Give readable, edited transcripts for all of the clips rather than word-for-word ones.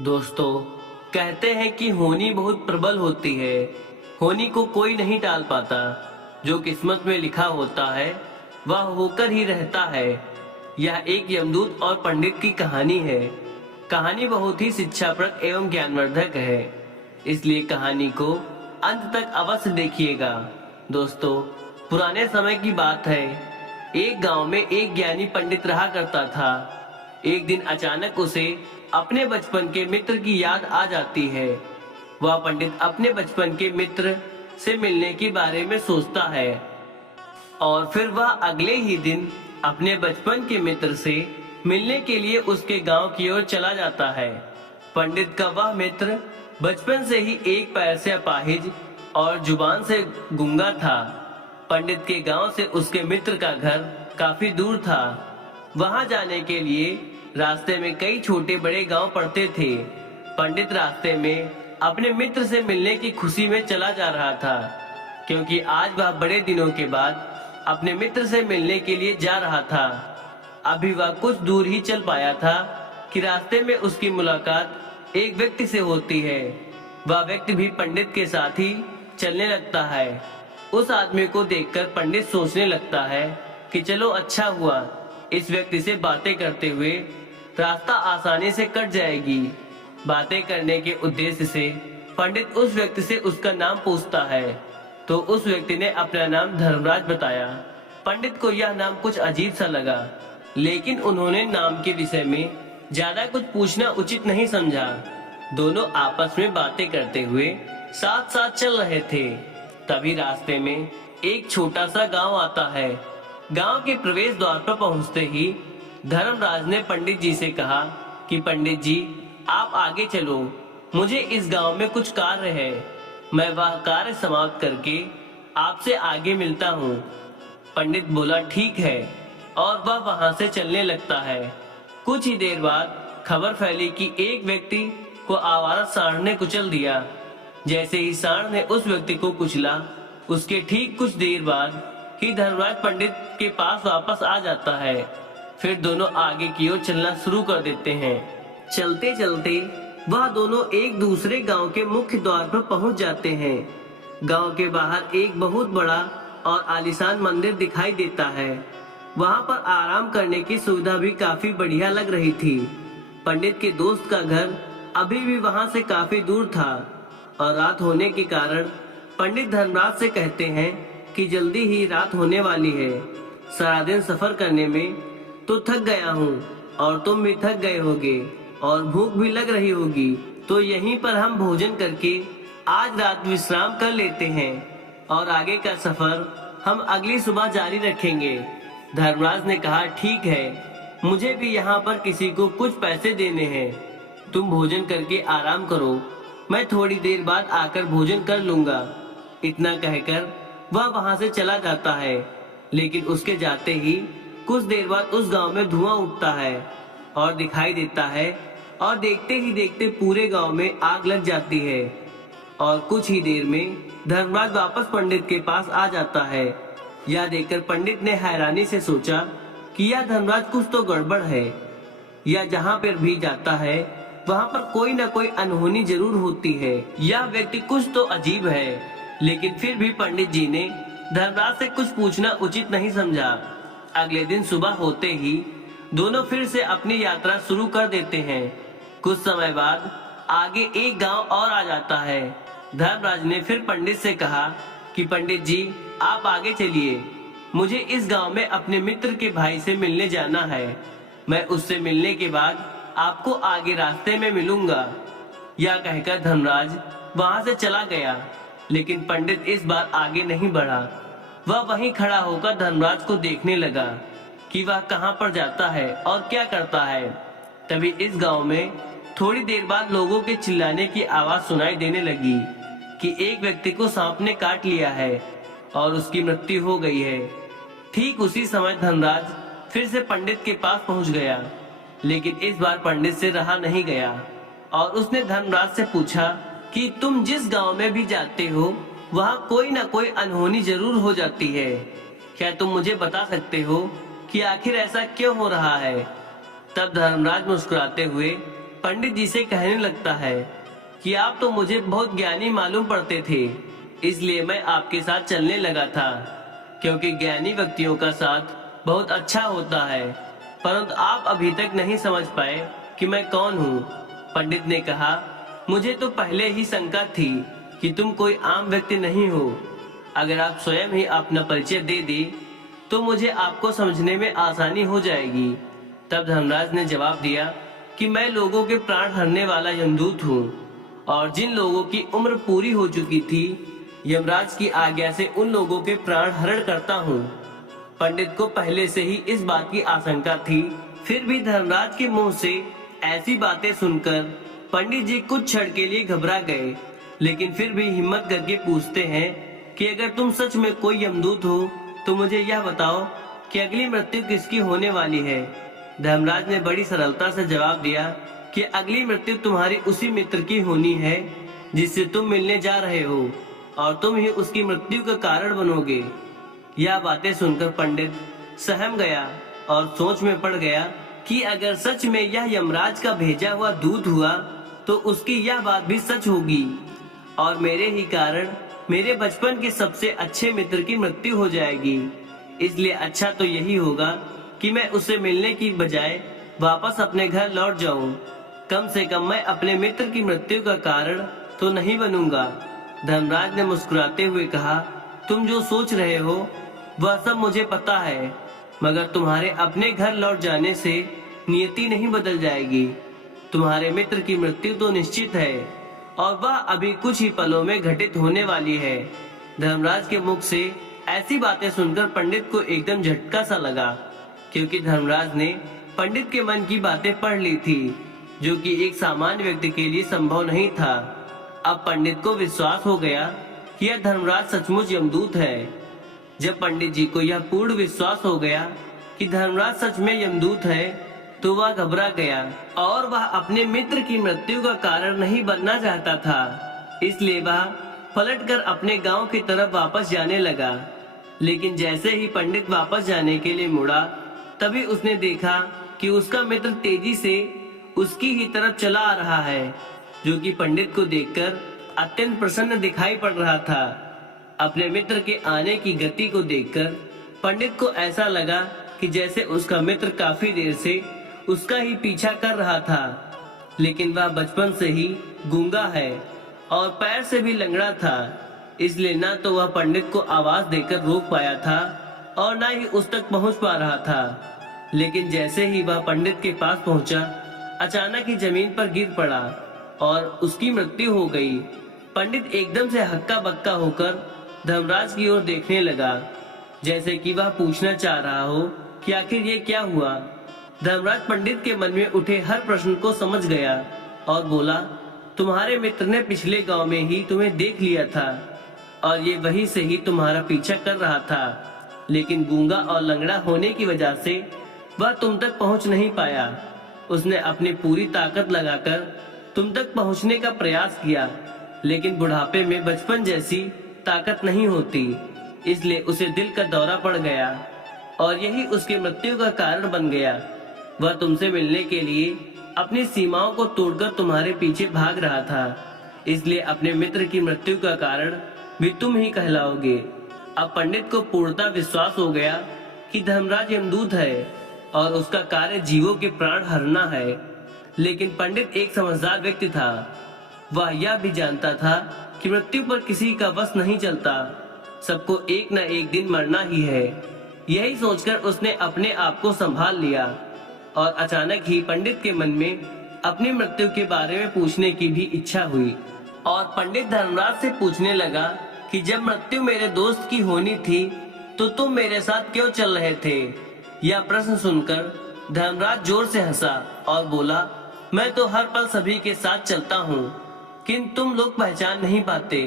दोस्तों, कहते हैं कि होनी बहुत प्रबल होती है। होनी को कोई नहीं टाल पाता। जो किस्मत में लिखा होता है वह होकर ही रहता है। यह एक यमदूत और पंडित की कहानी है। कहानी बहुत ही शिक्षाप्रद एवं ज्ञानवर्धक है, इसलिए कहानी को अंत तक अवश्य देखिएगा। दोस्तों, पुराने समय की बात है। एक गांव में एक ज्ञानी पंडित रहा करता था। एक दिन अचानक उसे अपने बचपन के मित्र की याद आ जाती है। वह पंडित अपने बचपन के मित्र से मिलने के बारे में सोचता है और फिर वह अगले ही दिन अपने बचपन के मित्र से मिलने के लिए उसके गांव की ओर चला जाता है। पंडित का वह मित्र बचपन से ही एक पैर से अपाहिज और जुबान से गूंगा था। पंडित के गांव से उसके मित्र का घर काफी दूर था। वहां जाने के लिए रास्ते में कई छोटे बड़े गांव पड़ते थे। पंडित रास्ते में अपने मित्र से मिलने की खुशी में चला जा रहा था, क्योंकि आज वह बड़े दिनों के बाद अपने मित्र से मिलने के लिए जा रहा था। अभी वह कुछ दूर ही चल पाया था कि रास्ते में उसकी मुलाकात एक व्यक्ति से होती है। वह व्यक्ति भी पंडित के साथ ही चलने लगता है। उस आदमी को देखकर पंडित सोचने लगता है कि चलो अच्छा हुआ, इस व्यक्ति से बातें करते हुए रास्ता आसानी से कट जाएगी। बातें करने के उद्देश्य से पंडित उस व्यक्ति से उसका नाम पूछता है, तो उस व्यक्ति ने अपना नाम धर्मराज बताया। पंडित को यह नाम कुछ अजीब सा लगा, लेकिन उन्होंने नाम के विषय में ज्यादा कुछ पूछना उचित नहीं समझा। दोनों आपस में बातें करते हुए साथ साथ चल रहे थे। तभी रास्ते में एक छोटा सा गांव आता है। गांव के प्रवेश द्वार पर पहुंचते ही धर्मराज ने पंडित जी से कहा कि पंडित जी, आप आगे चलो, मुझे इस गांव में कुछ कार्य है। मैं वह कार्य समाप्त करके आपसे आगे मिलता हूँ। पंडित बोला ठीक है, और वह वहां से चलने लगता है। कुछ ही देर बाद खबर फैली कि एक व्यक्ति को आवारा सांड ने कुचल दिया। जैसे ही सांड ने उस व्यक्ति को कुचला, उसके ठीक कुछ देर बाद ही धर्मराज पंडित के पास वापस आ जाता है। फिर दोनों आगे की ओर चलना शुरू कर देते हैं। चलते चलते वह दोनों एक दूसरे गांव के मुख्य द्वार पर पहुंच जाते हैं। गांव के बाहर एक बहुत बड़ा और आलीशान मंदिर दिखाई देता है। वहां पर आराम करने की सुविधा भी काफी बढ़िया लग रही थी। पंडित के दोस्त का घर अभी भी वहां से काफी दूर था, और रात होने के कारण पंडित धर्मराज से कहते हैं कि जल्दी ही रात होने वाली है। सारा दिन सफर करने में तो थक गया हूँ, और तुम भी थक गए होगे और भूख भी लग रही होगी, तो यहीं पर हम भोजन करके आज रात विश्राम कर लेते हैं और आगे का सफर हम अगली सुबह जारी रखेंगे। धर्मराज ने कहा ठीक है, मुझे भी यहाँ पर किसी को कुछ पैसे देने हैं। तुम भोजन करके आराम करो, मैं थोड़ी देर बाद आकर भोजन कर लूंगा। इतना कहकर वह वहां से चला जाता है। लेकिन उसके जाते ही कुछ देर बाद उस गांव में धुआं उठता है और दिखाई देता है, और देखते ही देखते पूरे गांव में आग लग जाती है। और कुछ ही देर में धर्मराज वापस पंडित के पास आ जाता है। यह देखकर पंडित ने हैरानी से सोचा कि यह धर्मराज कुछ तो गड़बड़ है। यह जहाँ पर भी जाता है वहाँ पर कोई न कोई अनहोनी जरूर होती है। यह व्यक्ति कुछ तो अजीब है। लेकिन फिर भी पंडित जी ने धर्मराज से कुछ पूछना उचित नहीं समझा। अगले दिन सुबह होते ही दोनों फिर से अपनी यात्रा शुरू कर देते हैं। कुछ समय बाद आगे एक गांव और आ जाता है। धर्मराज ने फिर पंडित से कहा कि पंडित जी, आप आगे चलिए, मुझे इस गांव में अपने मित्र के भाई से मिलने जाना है। मैं उससे मिलने के बाद आपको आगे रास्ते में मिलूंगा। यह कहकर धर्मराज वहां से चला गया। लेकिन पंडित इस बार आगे नहीं बढ़ा। वह वहीं खड़ा होकर धर्मराज को देखने लगा कि वह कहां पर जाता है और क्या करता है। तभी इस गांव में थोड़ी देर बाद लोगों के चिल्लाने की आवाज सुनाई देने लगी कि एक व्यक्ति को सांप ने काट लिया है और उसकी मृत्यु हो गई है। ठीक उसी समय धर्मराज फिर से पंडित के पास पहुंच गया। लेकिन इस बार पंडित से रहा नहीं गया, और उसने धर्मराज से पूछा कि तुम जिस गांव में भी जाते हो वहां कोई ना कोई अनहोनी जरूर हो जाती है। क्या तुम मुझे बता सकते हो कि आखिर ऐसा क्यों हो रहा है? तब धर्मराज मुस्कुराते हुए पंडित जी से कहने लगता है कि आप तो मुझे बहुत ज्ञानी मालूम पड़ते थे, इसलिए मैं आपके साथ चलने लगा था, क्योंकि ज्ञानी व्यक्तियों का साथ बहुत अच्छा होता है, परंतु आप अभी तक नहीं समझ पाए कि मैं कौन हूँ। पंडित ने कहा, मुझे तो पहले ही शंका थी कि तुम कोई आम व्यक्ति नहीं हो। अगर आप स्वयं ही अपना परिचय दे दी तो मुझे आपको समझने में आसानी हो जाएगी। तब धर्मराज ने जवाब दिया कि मैं लोगों के प्राण हरने वाला यमदूत हूँ, और जिन लोगों की उम्र पूरी हो चुकी थी, यमराज की आज्ञा से उन लोगों के प्राण हरण करता हूँ। पंडित को पहले से ही इस बात की आशंका थी, फिर भी धर्मराज के मुंह से ऐसी बातें सुनकर पंडित जी कुछ क्षण के लिए घबरा गए, लेकिन फिर भी हिम्मत करके पूछते हैं कि अगर तुम सच में कोई यमदूत हो तो मुझे यह बताओ कि अगली मृत्यु किसकी होने वाली है। धर्मराज ने बड़ी सरलता से जवाब दिया कि अगली मृत्यु तुम्हारी उसी मित्र की होनी है जिससे तुम मिलने जा रहे हो, और तुम ही उसकी मृत्यु का कारण बनोगे। यह बातें सुनकर पंडित सहम गया और सोच में पड़ गया कि अगर सच में यह यमराज का भेजा हुआ दूत हुआ तो उसकी यह बात भी सच होगी, और मेरे ही कारण मेरे बचपन के सबसे अच्छे मित्र की मृत्यु हो जाएगी। इसलिए अच्छा तो यही होगा कि मैं उससे मिलने की बजाय वापस अपने घर लौट जाऊं। कम से कम मैं अपने मित्र की मृत्यु का कारण तो नहीं बनूंगा। धर्मराज ने मुस्कुराते हुए कहा, तुम जो सोच रहे हो वह सब मुझे पता है, मगर तुम्हारे अपने घर लौट जाने से नियति नहीं बदल जाएगी। तुम्हारे मित्र की मृत्यु तो निश्चित है, और वह अभी कुछ ही पलों में घटित होने वाली है। धर्मराज के मुख से ऐसी बातें सुनकर पंडित को एकदम झटका सा लगा, क्योंकि धर्मराज ने पंडित के मन की बातें पढ़ ली थी, जो कि एक सामान्य व्यक्ति के लिए संभव नहीं था। अब पंडित को विश्वास हो गया कि यह धर्मराज सचमुच यमदूत है। जब पंडित जी को यह पूर्ण विश्वास हो गया कि धर्मराज सच में यमदूत है, तो वह घबरा गया और वह अपने मित्र की मृत्यु का कारण नहीं बनना चाहता था। इसलिए वह पलटकर अपने गांव की तरफ वापस जाने लगा। लेकिन जैसे ही पंडित वापस जाने के लिए मुड़ा, तभी उसने देखा कि उसका मित्र तेजी से उसकी ही तरफ चला आ रहा है, जो कि पंडित को देखकर अत्यंत प्रसन्न दिखाई पड़ रहा था। अपने मित्र के आने की गति को देखकर पंडित को ऐसा लगा कि जैसे उसका मित्र काफी देर से उसका ही पीछा कर रहा था, लेकिन वह बचपन से ही गूंगा है और पैर से भी लंगड़ा था, इसलिए ना तो वह पंडित को आवाज देकर रोक पाया था और ना ही उस तक पहुंच पा रहा था। लेकिन जैसे ही वह पंडित के पास पहुंचा, अचानक ही जमीन पर गिर पड़ा और उसकी मृत्यु हो गई। पंडित एकदम से हक्का बक्का होकर धर्मराज की ओर देखने लगा, जैसे कि वह पूछना चाह रहा हो कि आखिर ये क्या हुआ। धर्मराज पंडित के मन में उठे हर प्रश्न को समझ गया और बोला, तुम्हारे मित्र ने पिछले गांव में ही तुम्हें देख लिया था और ये वहीं से ही तुम्हारा पीछा कर रहा था, लेकिन गूंगा और लंगड़ा होने की वजह से वह तुम तक पहुंच नहीं पाया। उसने अपनी पूरी ताकत लगाकर तुम तक पहुंचने का प्रयास किया, लेकिन बुढ़ापे में बचपन जैसी ताकत नहीं होती, इसलिए उसे दिल का दौरा पड़ गया और यही उसकी मृत्यु का कारण बन गया। वह तुमसे मिलने के लिए अपनी सीमाओं को तोड़कर तुम्हारे पीछे भाग रहा था, इसलिए अपने मित्र की मृत्यु का कारण भी तुम ही कहलाओगे। अब पंडित को पूर्णतः विश्वास हो गया कि धर्मराज यमदूत है और उसका कार्य जीवों के प्राण हरना है। लेकिन पंडित एक समझदार व्यक्ति था। वह यह भी जानता था कि मृत्यु पर किसी का वश नहीं चलता, सबको एक न एक दिन मरना ही है। यही सोचकर उसने अपने आप को संभाल लिया और अचानक ही पंडित के मन में अपनी मृत्यु के बारे में पूछने की भी इच्छा हुई। और पंडित धर्मराज से पूछने लगा कि जब मृत्यु मेरे दोस्त की होनी थी तो तुम मेरे साथ क्यों चल रहे थे। यह प्रश्न सुनकर धर्मराज जोर से हंसा और बोला, मैं तो हर पल सभी के साथ चलता हूँ, किंतु तुम लोग पहचान नहीं पाते,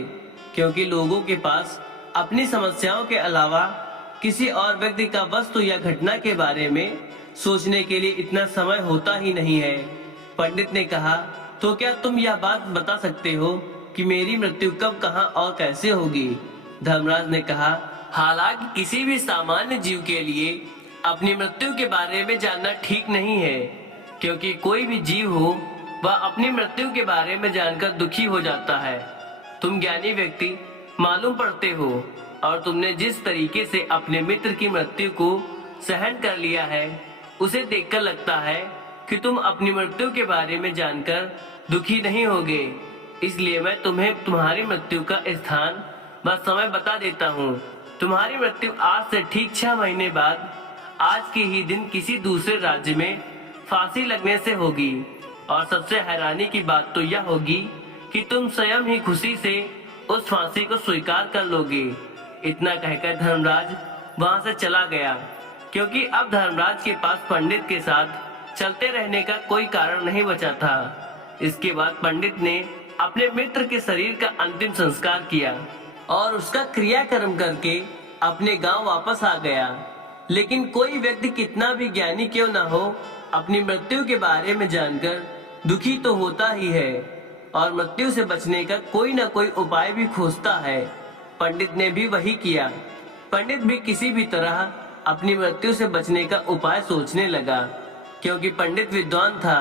क्योंकि लोगों के पास अपनी समस्याओं के अलावा किसी और व्यक्ति का वस्तु या घटना के बारे में सोचने के लिए इतना समय होता ही नहीं है। पंडित ने कहा, तो क्या तुम यह बात बता सकते हो कि मेरी मृत्यु कब, कहां और कैसे होगी। धर्मराज ने कहा, हालांकि किसी भी सामान्य जीव के लिए अपनी मृत्यु के बारे में जानना ठीक नहीं है, क्योंकि कोई भी जीव हो वह अपनी मृत्यु के बारे में जानकर दुखी हो जाता है। तुम ज्ञानी व्यक्ति मालूम पड़ते हो और तुमने जिस तरीके से अपने मित्र की मृत्यु को सहन कर लिया है उसे देखकर लगता है कि तुम अपनी मृत्यु के बारे में जानकर दुखी नहीं होगे। इसलिए मैं तुम्हें तुम्हारी मृत्यु का स्थान व समय बता देता हूँ। तुम्हारी मृत्यु आज से ठीक 6 महीने बाद आज के ही दिन किसी दूसरे राज्य में फांसी लगने से होगी। और सबसे हैरानी की बात तो यह होगी कि तुम स्वयं ही खुशी से उस फांसी को स्वीकार कर लोगे। इतना कहकर धर्मराज वहां से चला गया, क्योंकि अब धर्मराज के पास पंडित के साथ चलते रहने का कोई कारण नहीं बचा था। इसके बाद पंडित ने अपने मित्र के शरीर का अंतिम संस्कार किया और उसका क्रियाकर्म करके अपने गांव वापस आ गया। लेकिन कोई व्यक्ति कितना भी ज्ञानी क्यों न हो, अपनी मृत्यु के बारे में जानकर दुखी तो होता ही है और मृत्यु से बचने का कोई न कोई उपाय भी खोजता है। पंडित ने भी वही किया। पंडित भी किसी भी तरह अपनी मृत्यु से बचने का उपाय सोचने लगा। क्योंकि पंडित विद्वान था,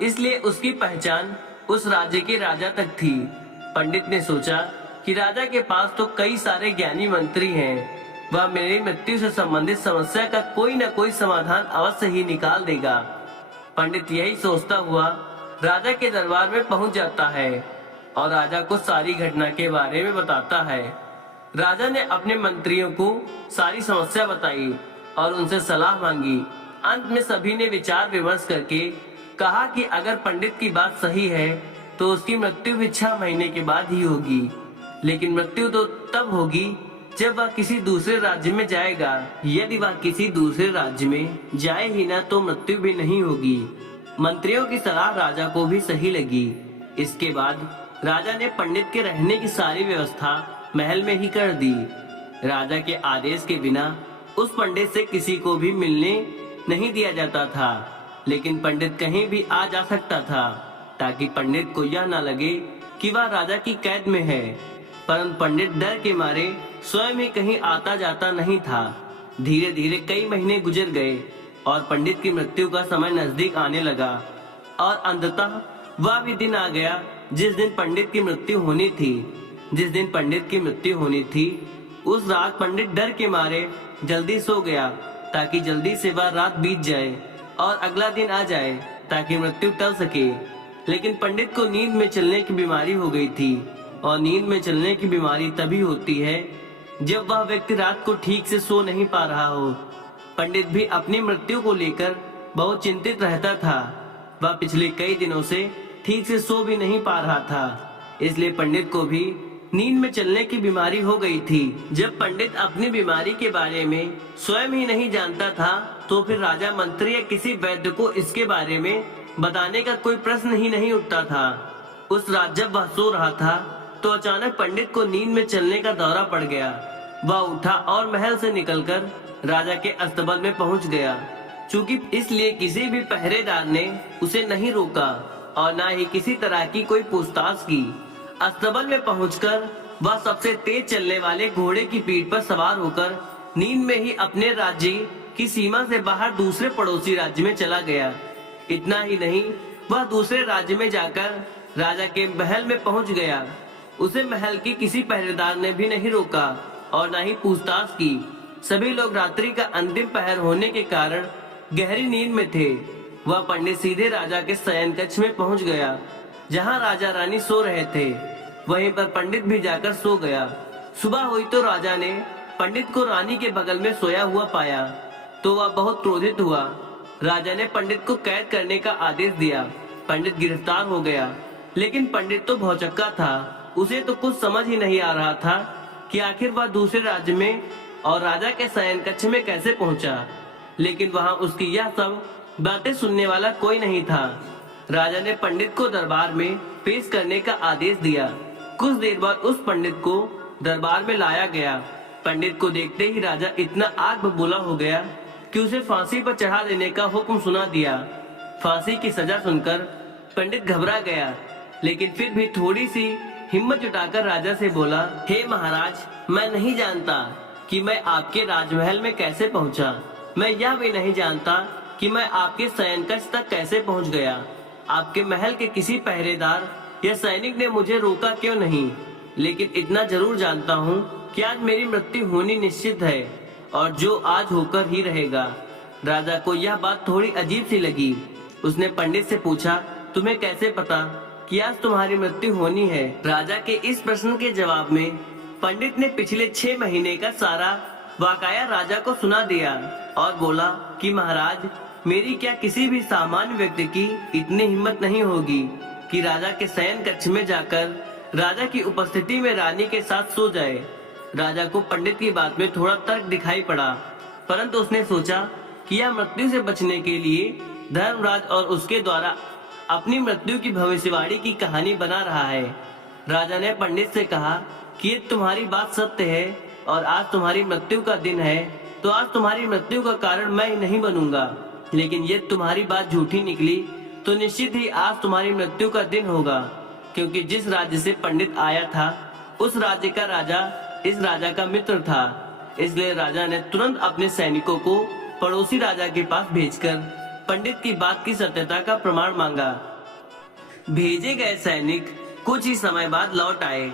इसलिए उसकी पहचान उस राज्य के राजा तक थी। पंडित ने सोचा कि राजा के पास तो कई सारे ज्ञानी मंत्री हैं, वह मेरी मृत्यु से संबंधित समस्या का कोई न कोई समाधान अवश्य ही निकाल देगा। पंडित यही सोचता हुआ राजा के दरबार में पहुंच जाता है और राजा को सारी घटना के बारे में बताता है। राजा ने अपने मंत्रियों को सारी समस्या बताई और उनसे सलाह मांगी। अंत में सभी ने विचार विमर्श करके कहा कि अगर पंडित की बात सही है तो उसकी मृत्यु भी 6 महीने के बाद ही होगी। लेकिन मृत्यु तो तब होगी जब वह किसी दूसरे राज्य में जाएगा। यदि वह किसी दूसरे राज्य में जाए ही ना तो मृत्यु भी नहीं होगी। मंत्रियों की सलाह राजा को भी सही लगी। इसके बाद राजा ने पंडित के रहने की सारी व्यवस्था महल में ही कर दी। राजा के आदेश के बिना उस पंडित से किसी को भी मिलने नहीं दिया जाता था, लेकिन पंडित कहीं भी आ जा सकता था ताकि पंडित को यह न लगे कि वह राजा की कैद में है। परंतु पंडित डर के मारे स्वयं ही कहीं आता जाता नहीं था। धीरे धीरे कई महीने गुजर गए और पंडित की मृत्यु का समय नजदीक आने लगा और अंततः वह भी दिन आ गया जिस दिन पंडित की मृत्यु होनी थी। जिस दिन पंडित की मृत्यु होनी थी उस रात पंडित डर के मारे जल्दी सो गया ताकि जल्दी से वह रात बीत जाए और अगला दिन आ जाए ताकि मृत्यु टल सके। लेकिन पंडित को नींद में चलने की बीमारी हो गई थी और नींद में चलने की बीमारी तभी होती है जब वह व्यक्ति रात को ठीक से सो नहीं पा रहा हो। पंडित भी अपनी मृत्यु को लेकर बहुत चिंतित रहता था। वह पिछले कई दिनों से ठीक से सो भी नहीं पा रहा था, इसलिए पंडित को भी नींद में चलने की बीमारी हो गई थी। जब पंडित अपनी बीमारी के बारे में स्वयं ही नहीं जानता था तो फिर राजा मंत्री या किसी वैद्य को इसके बारे में बताने का कोई प्रश्न ही नहीं उठता था। उस रात जब वह सो रहा था तो अचानक पंडित को नींद में चलने का दौरा पड़ गया। वह उठा और महल से निकलकर राजा के अस्तबल में पहुंच गया। चूंकि इसलिए किसी भी पहरेदार ने उसे नहीं रोका और न ही किसी तरह की कोई पूछताछ की। अस्तबल में पहुंचकर वह सबसे तेज चलने वाले घोड़े की पीठ पर सवार होकर नींद में ही अपने राज्य की सीमा से बाहर दूसरे पड़ोसी राज्य में चला गया। इतना ही नहीं, वह दूसरे राज्य में जाकर राजा के महल में पहुंच गया। उसे महल की किसी पहरेदार ने भी नहीं रोका और न ही पूछताछ की। सभी लोग रात्रि का अंतिम पहर होने के कारण गहरी नींद में थे। वह पंडित सीधे राजा के शयन कक्ष में पहुंच गया जहां राजा रानी सो रहे थे। वहीं पर पंडित भी जाकर सो गया। सुबह हुई तो राजा ने पंडित को रानी के बगल में सोया हुआ पाया तो वह बहुत क्रोधित हुआ। राजा ने पंडित को कैद करने का आदेश दिया। पंडित गिरफ्तार हो गया, लेकिन पंडित तो भौचक्का था। उसे तो कुछ समझ ही नहीं आ रहा था कि आखिर वह दूसरे राज्य में और राजा के शयन कक्ष में कैसे पहुंचा। लेकिन वहां उसकी यह सब बातें सुनने वाला कोई नहीं था। राजा ने पंडित को दरबार में पेश करने का आदेश दिया। कुछ देर बाद उस पंडित को दरबार में लाया गया। पंडित को देखते ही राजा इतना आग बबूला हो गया कि उसे फांसी पर चढ़ा देने का हुक्म सुना दिया। फांसी की सजा सुनकर पंडित घबरा गया, लेकिन फिर भी थोड़ी सी हिम्मत जुटाकर राजा से बोला, हे महाराज, मैं नहीं जानता कि मैं आपके राजमहल में कैसे पहुंचा। मैं यह भी नहीं जानता कि मैं आपके शयन कक्ष तक कैसे पहुंच गया। आपके महल के किसी पहरेदार या सैनिक ने मुझे रोका क्यों नहीं, लेकिन इतना जरूर जानता हूँ कि आज मेरी मृत्यु होनी निश्चित है और जो आज होकर ही रहेगा। राजा को यह बात थोड़ी अजीब सी लगी। उसने पंडित से पूछा, तुम्हें कैसे पता कि आज तुम्हारी मृत्यु होनी है? राजा के इस प्रश्न के जवाब में पंडित ने पिछले 6 महीने का सारा वाकया राजा को सुना दिया और बोला कि महाराज, मेरी क्या किसी भी सामान्य व्यक्ति की इतनी हिम्मत नहीं होगी कि राजा के शयन कक्ष में जाकर राजा की उपस्थिति में रानी के साथ सो जाए। राजा को पंडित की बात में थोड़ा तर्क दिखाई पड़ा, परंतु उसने सोचा कि यह मृत्यु से बचने के लिए धर्मराज और उसके द्वारा अपनी मृत्यु की भविष्यवाणी की कहानी बना रहा है। राजा ने पंडित से कहा कि ये तुम्हारी बात सत्य है और आज तुम्हारी मृत्यु का दिन है, तो आज तुम्हारी मृत्यु का कारण मैं नहीं बनूंगा, लेकिन ये तुम्हारी बात झूठी निकली तो निश्चित ही आज तुम्हारी मृत्यु का दिन होगा, क्योंकि जिस राज्य से पंडित आया था उस राज्य का राजा इस राजा का मित्र था। इसलिए राजा ने तुरंत अपने सैनिकों को पड़ोसी राजा के पास भेजकर पंडित की बात की सत्यता का प्रमाण मांगा। भेजे गए सैनिक कुछ ही समय बाद लौट आए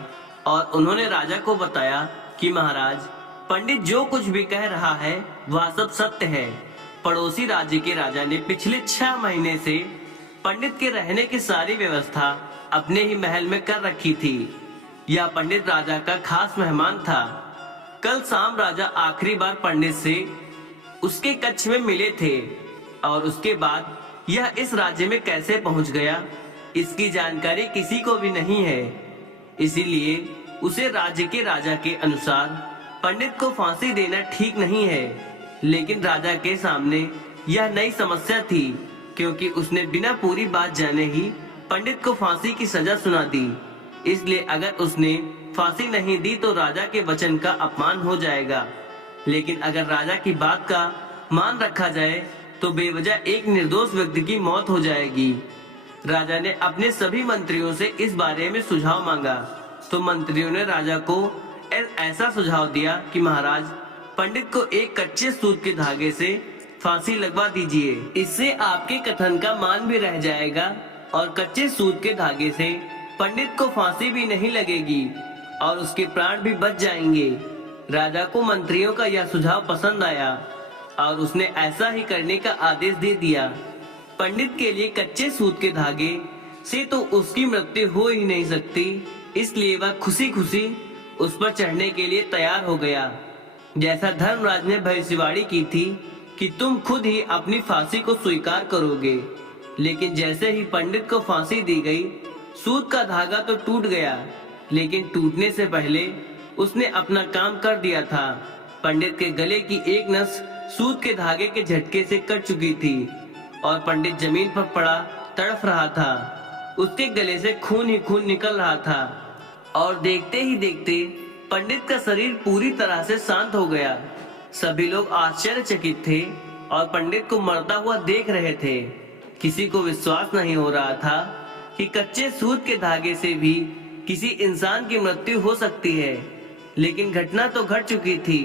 और उन्होंने राजा को बताया कि महाराज, पंडित जो कुछ भी कह रहा है वह सब सत्य है। पड़ोसी राज्य के राजा ने पिछले 6 महीने से पंडित के रहने की सारी व्यवस्था अपने ही महल में कर रखी थी। यह पंडित राजा का खास मेहमान था। कल शाम राजा आखिरी बार पंडित से उसके कक्ष में मिले थे और उसके बाद यह इस राज्य में कैसे पहुंच गया, इसकी जानकारी किसी को भी नहीं है। इसीलिए उसे राज्य के राजा के अनुसार पंडित को फांसी देना ठीक नहीं है। लेकिन राजा के सामने यह नई समस्या थी, क्योंकि उसने बिना पूरी बात जाने ही पंडित को फांसी की सजा सुना दी। इसलिए अगर उसने फांसी नहीं दी तो राजा के वचन का अपमान हो जाएगा, लेकिन अगर राजा की बात का मान रखा जाए तो बेवजह एक निर्दोष व्यक्ति की मौत हो जाएगी। राजा ने अपने सभी मंत्रियों से इस बारे में सुझाव मांगा, तो मंत्रियों ने राजा को ऐसा सुझाव दिया कि महाराज, पंडित को एक कच्चे सूत के धागे से फांसी लगवा दीजिए। इससे आपके कथन का मान भी रह जाएगा और कच्चे सूत के धागे से पंडित को फांसी भी नहीं लगेगी और उसके प्राण भी बच जाएंगे। राजा को मंत्रियों का यह सुझाव पसंद आया और उसने ऐसा ही करने का आदेश दे दिया। पंडित के लिए कच्चे सूत के धागे से तो उसकी मृत्यु हो ही नहीं सकती, इसलिए वह खुशी खुशी उस पर चढ़ने के लिए तैयार हो गया। जैसा धर्मराज ने भविष्यवाणी की थी कि तुम खुद ही अपनी फांसी को स्वीकार करोगे, लेकिन जैसे ही पंडित को फांसी दी गई, सूत का धागा तो टूट गया, लेकिन टूटने से पहले उसने अपना काम कर दिया था। पंडित के गले की एक नस सूत के धागे के झटके से कट चुकी थी और पंडित जमीन पर पड़ा तड़फ रहा था। उसके गले से खून ही खून निकल रहा था और देखते ही देखते पंडित का शरीर पूरी तरह से शांत हो गया। सभी लोग आश्चर्यचकित थे और पंडित को मरता हुआ देख रहे थे। किसी को विश्वास नहीं हो रहा था कि कच्चे सूत के धागे से भी किसी इंसान की मृत्यु हो सकती है, लेकिन घटना तो घट चुकी थी।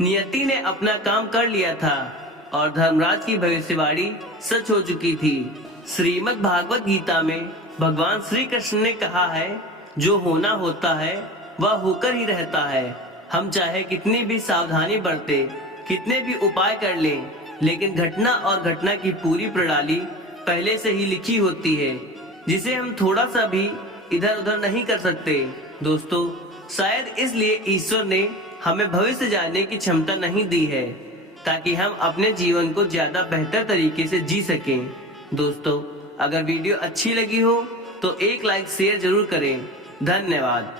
नियति ने अपना काम कर लिया था और धर्मराज की भविष्यवाणी सच हो चुकी थी। श्रीमद् भागवत गीता में भगवान श्री कृष्ण ने कहा है, जो होना होता है वह होकर ही रहता है। हम चाहे कितनी भी सावधानी बरते, कितने भी उपाय कर लें, लेकिन घटना और घटना की पूरी प्रणाली पहले से ही लिखी होती है, जिसे हम थोड़ा सा भी इधर उधर नहीं कर सकते। दोस्तों, शायद इसलिए ईश्वर ने हमें भविष्य जानने की क्षमता नहीं दी है, ताकि हम अपने जीवन को ज्यादा बेहतर तरीके से जी सकें। दोस्तों, अगर वीडियो अच्छी लगी हो तो एक लाइक शेयर जरूर करें। धन्यवाद।